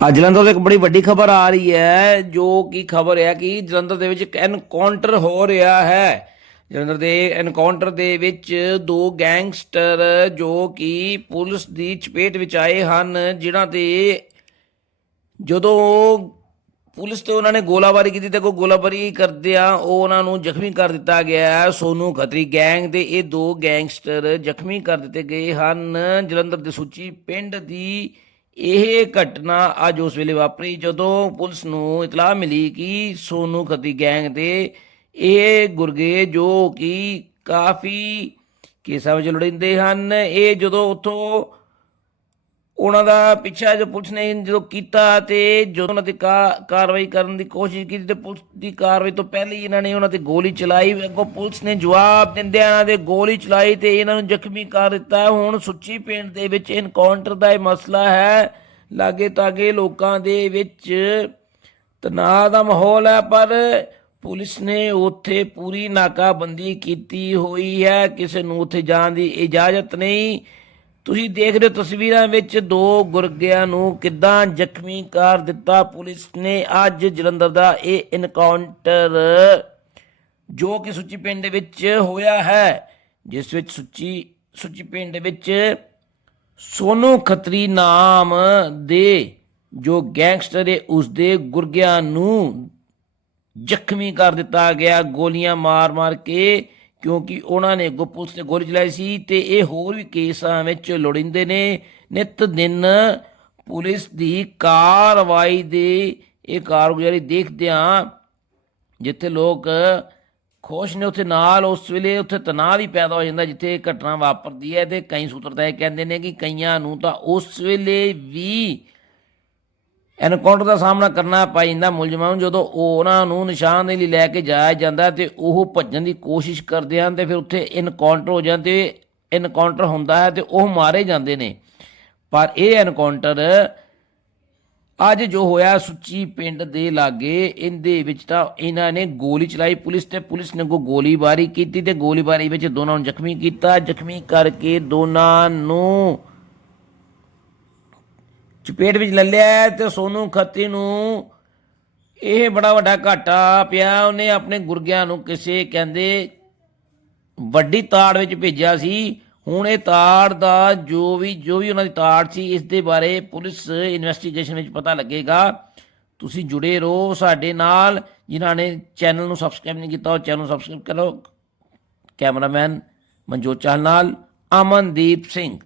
ਅੱਜ ਜਲੰਧਰ ਤੋਂ ਇੱਕ ਬੜੀ ਵੱਡੀ ਖਬਰ ਆ ਰਹੀ ਹੈ, ਜੋ ਕਿ ਖਬਰ ਹੈ ਕਿ ਜਲੰਧਰ ਦੇ ਵਿੱਚ ਇੱਕ ਐਨਕਾਊਂਟਰ ਹੋ ਰਿਹਾ ਹੈ ਜਲੰਧਰ ਦੇ ਐਨਕਾਊਂਟਰ ਦੇ ਵਿੱਚ ਦੋ ਗੈਂਗਸਟਰ ਜੋ ਕਿ ਪੁਲਿਸ ਦੀ ਚਪੇਟ ਵਿੱਚ ਆਏ ਹਨ, ਜਿਨ੍ਹਾਂ ਤੇ ਜਦੋਂ ਪੁਲਿਸ ਤੇ ਉਹਨਾਂ ਨੇ ਗੋਲਾਬਾਰੀ ਕੀਤੀ ਤੇ ਕੋ ਗੋਲਾਬਾਰੀ ਕਰਦਿਆਂ ਉਹ ਉਹਨਾਂ ਨੂੰ ਜ਼ਖਮੀ ਕਰ ਦਿੱਤਾ ਗਿਆ ਹੈ। ਸੋਨੂ ਖਤਰੀ ਗੈਂਗ ਦੇ ਇਹ ਦੋ ਗੈਂਗਸਟਰ ਜ਼ਖਮੀ ਕਰ ਦਿੱਤੇ ਗਏ ਹਨ ਜਲੰਧਰ ਦੇ ਸੂਚੀ ਪਿੰਡ ਦੀ ਇਹ ਘਟਨਾ ਅੱਜ ਉਸ ਵੇਲੇ ਵਾਪਰੀ ਜਦੋਂ ਪੁਲਿਸ ਨੂੰ ਇਤਲਾਹ ਮਿਲੀ ਕਿ ਸੋਨੂ ਖੱਤੀ ਗੈਂਗ ਦੇ ਇਹ ਗੁਰਗੇ ਜੋ ਕਿ ਕਾਫੀ ਕੇਸਾਂ ਵਿੱਚ ਲੜਿੰਦੇ ਹਨ, ਇਹ ਜਦੋਂ ਉੱਥੋਂ ਉਹਨਾਂ ਦਾ ਪਿੱਛਾ ਜੋ ਪੁਲਿਸ ਨੇ ਜਦੋਂ ਕੀਤਾ ਤੇ ਜਦੋਂ ਉਹਨਾਂ ਤੇ ਕਾ- ਕਾਰਵਾਈ ਕਰਨ ਦੀ ਕੋਸ਼ਿਸ਼ ਕੀਤੀ ਤੇ ਪੁਲਿਸ ਦੀ ਕਾਰਵਾਈ ਤੋਂ ਪਹਿਲੇ ਹੀ ਇਹਨਾਂ ਨੇ ਉਹਨਾਂ ਤੇ ਗੋਲੀ ਚਲਾਈ। ਅੱਗੋਂ ਪੁਲਿਸ ਨੇ ਜਵਾਬ ਦਿੰਦਿਆਂ ਇਹਨਾਂ ਦੇ ਗੋਲੀ ਚਲਾਈ ਤੇ ਇਹਨਾਂ ਨੂੰ ਜ਼ਖਮੀ ਕਰ ਦਿੱਤਾ। ਹੁਣ ਸੁੱਚੀ ਪਿੰਡ ਦੇ ਵਿੱਚ ਇਨਕਾਊਂਟਰ ਦਾ ਇਹ ਮਸਲਾ ਹੈ। ਲਾਗੇ ਤਾਗੇ ਲੋਕਾਂ ਦੇ ਵਿੱਚ ਤਣਾਅ ਦਾ ਮਾਹੌਲ ਹੈ, ਪਰ ਪੁਲਿਸ ਨੇ ਉੱਥੇ ਪੂਰੀ ਨਾਕਾਬੰਦੀ ਕੀਤੀ ਹੋਈ ਹੈ। ਕਿਸੇ ਨੂੰ ਉੱਥੇ ਜਾਣ ਦੀ ਇਜਾਜ਼ਤ ਨਹੀਂ। ਤੁਸੀਂ ਦੇਖ ਰਹੇ ਹੋ ਤਸਵੀਰਾਂ ਵਿੱਚ ਦੋ ਗੁਰਗਿਆਂ ਨੂੰ ਕਿੱਦਾਂ ਜ਼ਖਮੀ ਕਰ ਦਿੱਤਾ ਪੁਲਿਸ ਨੇ। ਅੱਜ ਜਲੰਧਰ ਦਾ ਇਹ ਇਨਕਾਊਂਟਰ ਜੋ ਕਿ ਸੁੱਚੀ ਪਿੰਡ ਵਿੱਚ ਹੋਇਆ ਹੈ, ਜਿਸ ਵਿੱਚ ਸੁੱਚੀ ਸੁੱਚੀ ਪਿੰਡ ਵਿੱਚ ਸੋਨੂ ਖਤਰੀ ਨਾਮ ਦੇ ਜੋ ਗੈਂਗਸਟਰ ਹੈ ਉਸ ਦੇ ਗੁਰਗਿਆਂ ਨੂੰ ਜ਼ਖਮੀ ਕਰ ਦਿੱਤਾ ਗਿਆ, ਗੋਲੀਆਂ ਮਾਰ-ਮਾਰ ਕੇ ਕਿਉਂਕਿ ਉਹਨਾਂ ਨੇ ਅੱਗੋਂ ਪੁਲਿਸ ਤੇ ਗੋਲੀ ਚਲਾਈ ਸੀ ਤੇ ਇਹ ਹੋਰ ਵੀ ਕੇਸਾਂ ਵਿੱਚ ਲੋੜਿੰਦੇ ਨੇ। ਨਿਤ ਦਿਨ ਪੁਲਿਸ ਦੀ ਕਾਰਵਾਈ ਦੇ ਇਹ ਕਾਰਗੁਜ਼ਾਰੀ ਦੇਖਦਿਆਂ ਜਿੱਥੇ ਲੋਕ ਖੁਸ਼ ਨੇ, ਉੱਥੇ ਨਾਲ ਉਸ ਵੇਲੇ ਉੱਥੇ ਤਣਾਅ ਵੀ ਪੈਦਾ ਹੋ ਜਾਂਦਾ ਜਿੱਥੇ ਇਹ ਘਟਨਾ ਵਾਪਰਦੀ ਹੈ ਤੇ ਕਈ ਸੂਤਰ ਤਾਂ ਇਹ ਕਹਿੰਦੇ ਨੇ ਕਿ ਕਈਆਂ ਨੂੰ ਤਾਂ ਉਸ ਵੇਲੇ ਵੀ ਐਨਕਾਊਂਟਰ ਦਾ ਸਾਹਮਣਾ ਕਰਨਾ ਪੈ ਜਾਂਦਾ ਮੁਲਜ਼ਮਾਂ ਨੂੰ, ਜਦੋਂ ਉਹ ਉਹਨਾਂ ਨੂੰ ਨਿਸ਼ਾਨਦੇਹੀ ਲਈ ਲੈ ਕੇ ਜਾਇਆ ਜਾਂਦਾ ਤੇ ਉਹ ਭੱਜਣ ਦੀ ਕੋਸ਼ਿਸ਼ ਕਰਦੇ ਹਨ ਤੇ ਫਿਰ ਉੱਥੇ ਐਨਕਾਊਂਟਰ ਹੋ ਜਾਂਦਾ ਤੇ ਐਨਕਾਊਂਟਰ ਹੁੰਦਾ ਹੈ ਤੇ ਉਹ ਮਾਰੇ ਜਾਂਦੇ ਨੇ। ਪਰ ਇਹ ਐਨਕਾਊਂਟਰ ਅੱਜ ਜੋ ਹੋਇਆ ਸੁੱਚੀ ਪਿੰਡ ਦੇ ਲਾਗੇ, ਇਹਦੇ ਵਿੱਚ ਤਾਂ ਇਹਨਾਂ ਨੇ ਗੋਲੀ ਚਲਾਈ ਪੁਲਿਸ ਤੇ ਪੁਲਿਸ ਨੇ ਕੋ ਗੋਲੀਬਾਰੀ ਕੀਤੀ ਤੇ ਗੋਲੀਬਾਰੀ ਵਿੱਚ ਦੋਨਾਂ ਨੂੰ ਜ਼ਖਮੀ ਕੀਤਾ। ਜ਼ਖਮੀ ਕਰਕੇ ਦੋਨਾਂ ਨੂੰ ਚਪੇਟ ਵਿੱਚ ਲੈ ਲਿਆ ਹੈ ਤੇ ਸੋਨੂ ਖੱਤੀ ਨੂੰ ਇਹ ਬੜਾ ਵੱਡਾ ਘਾਟਾ ਪਿਆ। ਉਹਨੇ ਆਪਣੇ ਗੁਰਗਿਆਂ ਨੂੰ ਕਿਸੇ ਕਹਿੰਦੇ ਵੱਡੀ ਤਾੜ ਵਿੱਚ ਭੇਜਿਆ ਸੀ। ਹੁਣ ਇਹ ਤਾੜ ਦਾ ਜੋ ਵੀ ਜੋ ਵੀ ਉਹਨਾਂ ਦੀ ਤਾੜ ਸੀ, ਇਸ ਦੇ ਬਾਰੇ ਪੁਲਿਸ ਇਨਵੈਸਟੀਗੇਸ਼ਨ ਵਿੱਚ ਪਤਾ ਲੱਗੇਗਾ। ਤੁਸੀਂ ਜੁੜੇ ਰਹੋ ਸਾਡੇ ਨਾਲ। ਜਿਨ੍ਹਾਂ ਨੇ ਚੈਨਲ ਨੂੰ ਸਬਸਕ੍ਰਾਈਬ ਨਹੀਂ ਕੀਤਾ, ਉਹ ਚੈਨਲ ਨੂੰ ਸਬਸਕ੍ਰਾਈਬ ਕਰੋ। ਕੈਮਰਾਮੈਨ ਮਨਜੋਤ ਚਾਹਲ ਨਾਲ ਅਮਨਦੀਪ ਸਿੰਘ।